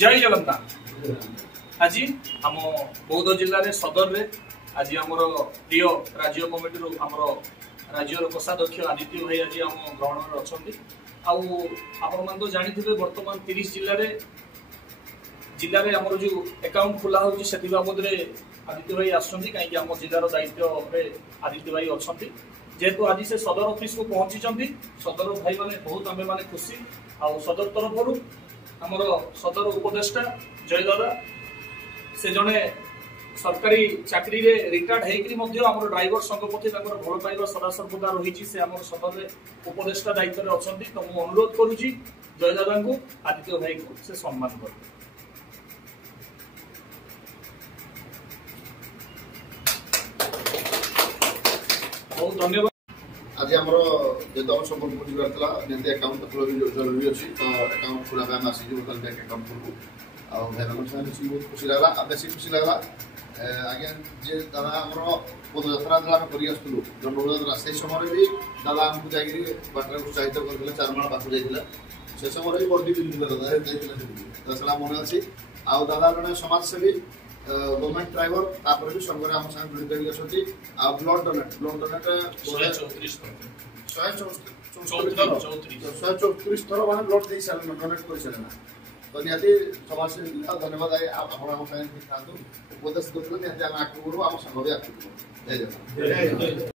जय जगन्नाथ। आज आम बौद्ध जिले सदर रे आज आमर प्रिय राज्य कमिटी आमर राज्यर कोषाध्यक्ष आदित्य भाई आज आम ग्रहण आप जानी बर्तमान 30 जिले में आमर जो अकाउंट खोला होती बाबद आदित्य भाई आसुँच कहीं आम जिलार दायित्व आदित्य भाई अच्छा जेहेतु आज से सदर ऑफिस को पहुंची सदर भाई मैंने बहुत आम मैंने खुशी आ सदर तरफ आमर सदर उपदेष्टा जय दादा से जड़े सरकारी चाकरी रे रिटायर्ड होकर ड्राइवर संघ प्रति भल पाइबा सदा सर्वदा रही से आम सदर उपदेष्टा दायित्व में अच्छा तो मुझे अनुरोध करुँची जय दादा को आदित्य भाई को से सम्मान कर बहुत धन्यवाद। आज आमर जो संपर्क बुझार अकाउंट खोल जरूरी अच्छी तो अकाउंट खोला आम आसी बैंक अकाउंट खोलू आई बहुत खुशी लगला बेसी खुशी लगला आज्ञा जे दादा आमर पदयात्रा आम करूँ जन्मदिन से समय भी दादा आमको जाकि बाटर उत्साहित करते चारमाल पाक जाता से समय भी बर्दी पिंधे दादा मन अच्छी आउ दादा जड़े समाजसेवी गवर्नमेंट ड्राइवर भी संघ आम साथ जुड़ित अच्छा ब्लड डोनेट 134 थर मैंने ब्लड दे सारे डोनेट कर सारे तो निहती समाजसेवी धन्यवाद आप उपदेश देते निहती आम आगे बढ़ू आम संघ भी आगे बढ़ू। जय जगन्नाथ।